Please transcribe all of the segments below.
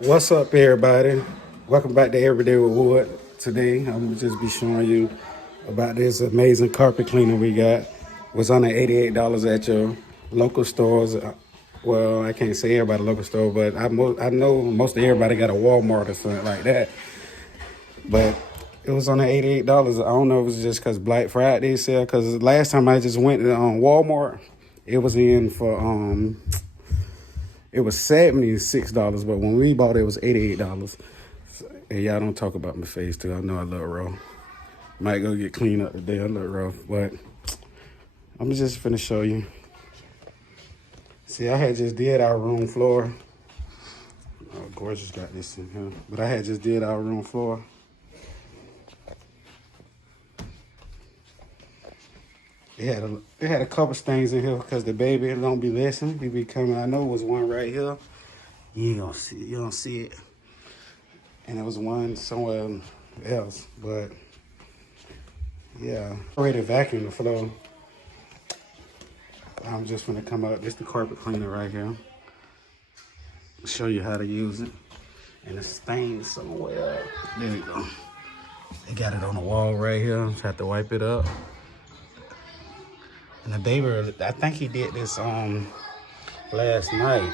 What's up, everybody? Welcome back to Everyday with Wood. Today, I'm gonna just be showing you about this amazing carpet cleaner we got. Was under $88 at your local stores. Well, I can't say everybody local store, but I know most of everybody got a Walmart or something like that. But it was on the $88. I don't know if it was just because Black Friday sale. Because last time I just went to Walmart, it was in for it was $76, but when we bought it, it was $88. And y'all don't talk about my face too. I know I look rough. Might go get cleaned up today. I look rough, but I'm just finna show you. See, I had just did our room floor. Oh, Gorgeous got this in here, but I had just did our room floor. It had a couple stains in here because the baby don't be listening. He be coming. I know it was one right here. You don't see it. And there was one somewhere else, but yeah. Already vacuumed the floor. I'm just gonna come up. This the carpet cleaner right here. Show you how to use it. And the stain somewhere. There we go. They got it on the wall right here. Just have to wipe it up. And the baby, I think he did this last night.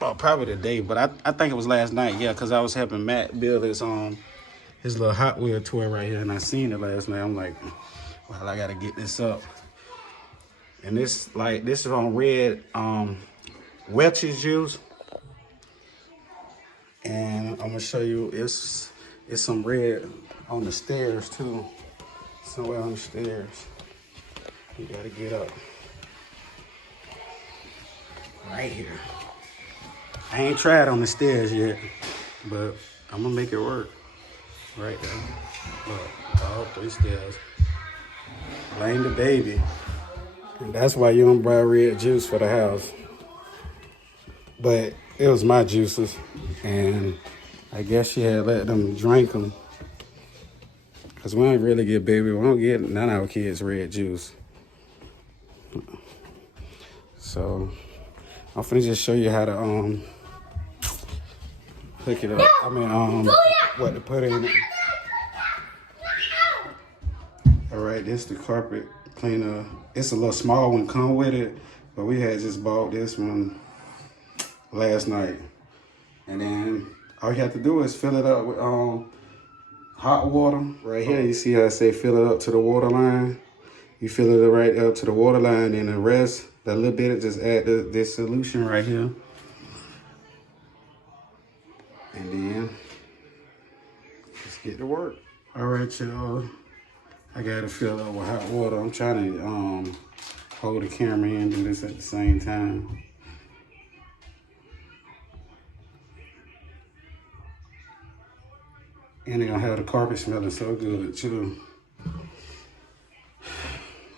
Oh, probably the day, but I think it was last night, yeah, because I was helping Matt build his little Hot Wheel toy right here, and I seen it last night. I'm like, well, I gotta get this up. And this is on red Welch's juice. And I'm gonna show you it's some red on the stairs too. Somewhere on the stairs. You gotta get up. Right here. I ain't tried on the stairs yet, but I'm gonna make it work. Right there. Look, all 3 stairs. Blame the baby. And that's why you don't buy red juice for the house. But it was my juices, and I guess she had let them drink them. Cause we don't really get baby, we don't get none of our kids red juice. So I'm finna just show you how to hook it up. I mean what to put in it. All right, this the carpet cleaner. It's a little small one come with it, but we had just bought this one last night. And then all you have to do is fill it up with hot water. Right here, you see how I say fill it up to the water line. You fill it right up to the water line, and the rest, that little bit, just add this solution right here. And then, let's get to work. All right, y'all. I got to fill up with hot water. I'm trying to hold the camera and do this at the same time. And they're gonna have the carpet smelling so good too.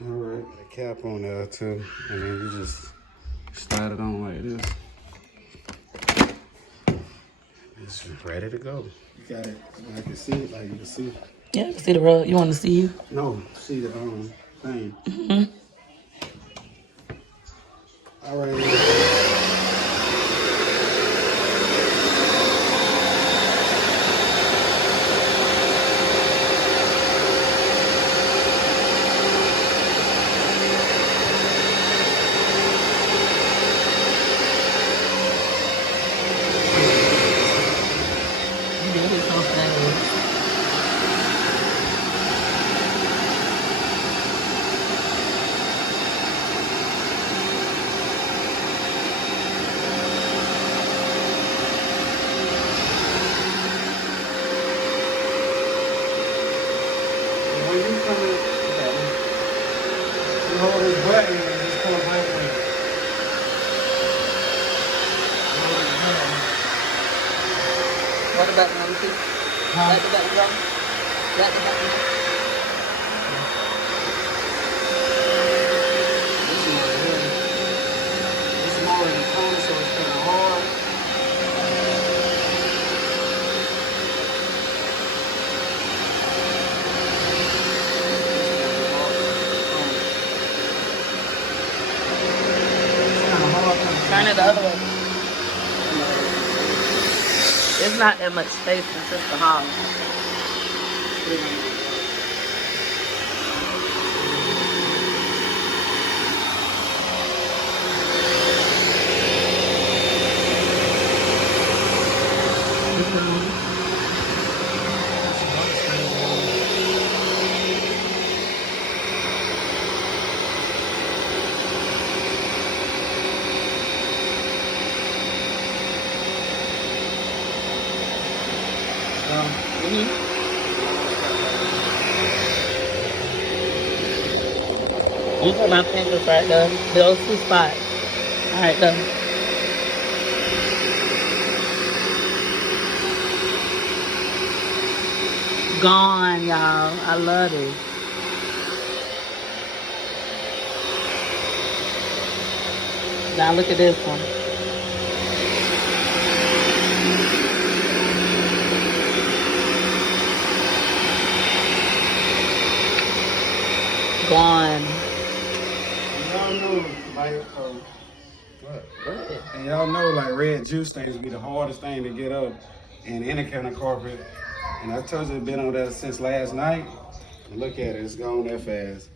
All right, the cap on there too. And then you just slide it on like this. It's ready to go. You got it. I can see it, like you can see it. Yeah, I can see the rug. You want to see you? No, see the thing. All right. You did it so fast. When you come in, you hold this button and just pull right away. What about number 2? Got the button wrong? Got the button wrong? This is more here. This is more in the corner, so it's kind of hard. It's kind of hard. Turn it the other way. It's not that much space in Sister Hall. You put my fingers right there. Those two spots. All right, though. Gone, y'all. I love it. Now look at this one. Gone. Y'all know, like, and y'all know, like, red juice stains be the hardest thing to get up in any kind of carpet. And I told you it's been on that since last night. And look at it, it's gone that fast.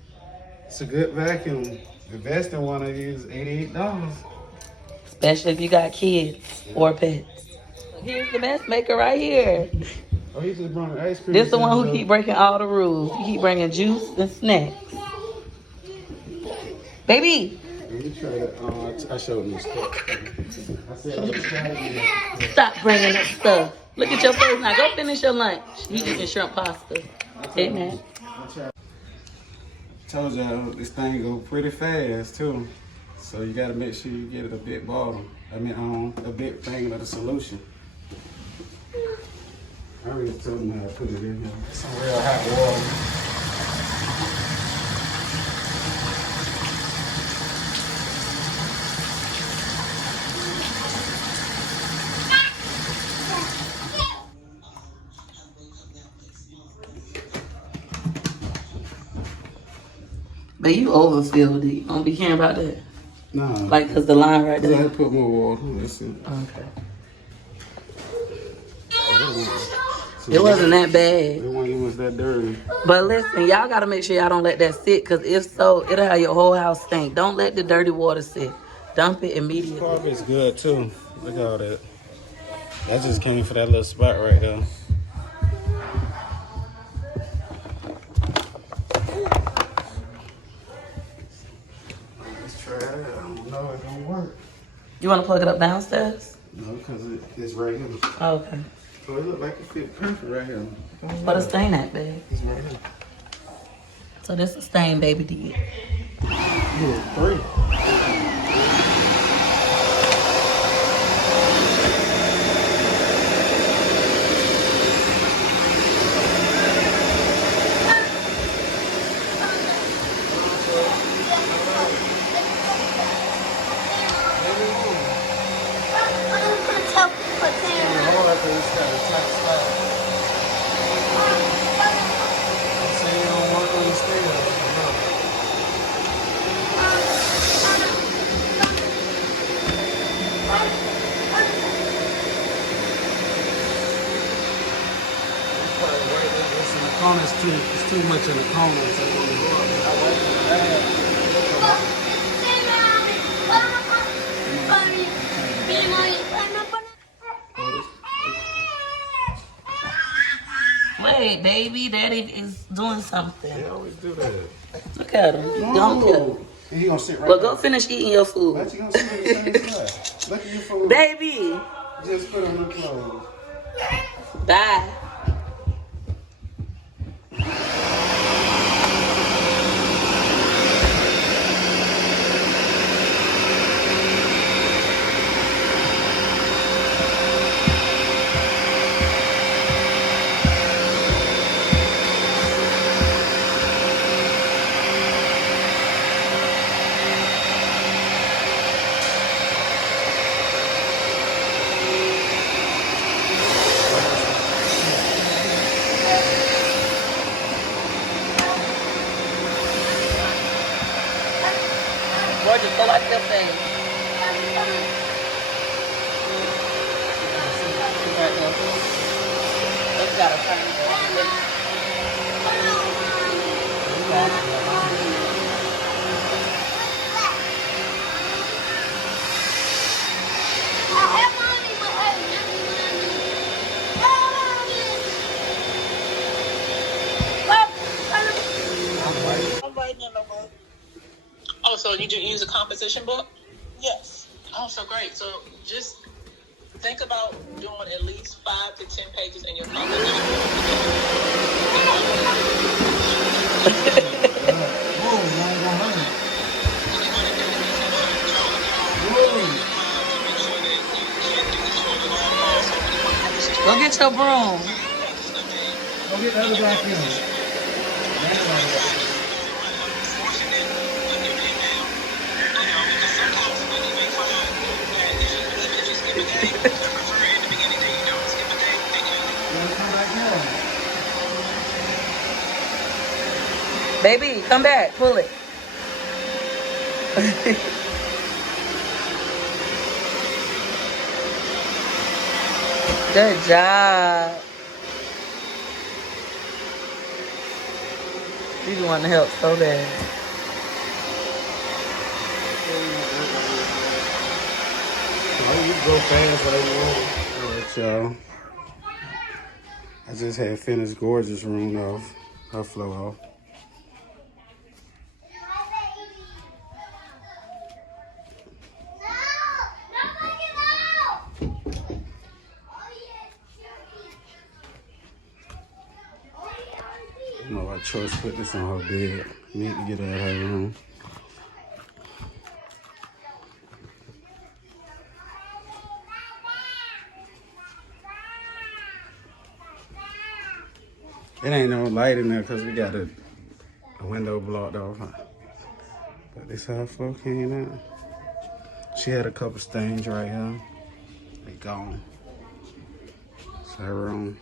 It's a good vacuum. The best in one of these is $88. Especially if you got kids or pets. Here's the mess maker right here. Oh, he just brought ice cream. This the one who keep breaking all the rules. He keep bringing juice and snacks. Baby. Let me try that. I showed you stuff. I said, let me try it again. Stop bringing that stuff. Look at your face now. Go finish your lunch. He eating shrimp pasta. Hey, man. Told y'all this thing go pretty fast too, so you gotta make sure you get it a bit bottle. I mean, a bit thing of the solution. I already told them how to put it in here. Some real hot water. But you overfilled it. You don't be caring about that? Nah. Like, cause the line right I there. had to put more water. Let's see. Okay. It wasn't that bad. It wasn't that dirty. But listen, y'all gotta make sure y'all don't let that sit, cause if so, it'll have your whole house stink. Don't let the dirty water sit. Dump it immediately. Carpet's good too. Look at all that. That just came for that little spot right there. Let's try it. I don't know if it don't work. You wanna plug it up downstairs? No, because it's right here. Oh, okay. So it look like it fit perfect right here. But a stain that big. It's right here. So this is stain baby did. Yeah, 3. It's too much in the corners. Wait, baby, daddy is doing something. They always do that. Look at him. Don't kill him. And he gonna sit right Well, there. go finish eating your food. But you gonna sit on the same side. Look at your food. Baby, Just put on the clothes. bye. gotta turn it on. I'm writing in the book. Oh, so you use a composition book? Yes. Oh, so great. So just think about doing at least 5 to 10 pages in your composition Go get your broom. Go get the other vacuum. Baby, come back. Pull it. Good job. You want to help so bad. Oh, you go fast like you want. All right, y'all. I just had finished Gorgeous room off. Her flow off. I know I chose put this on her bed. Need to get her out of her room. It ain't no light in there because we got a window blocked off. But this how her flow came out. She had a couple stains right here. They gone. It's her room.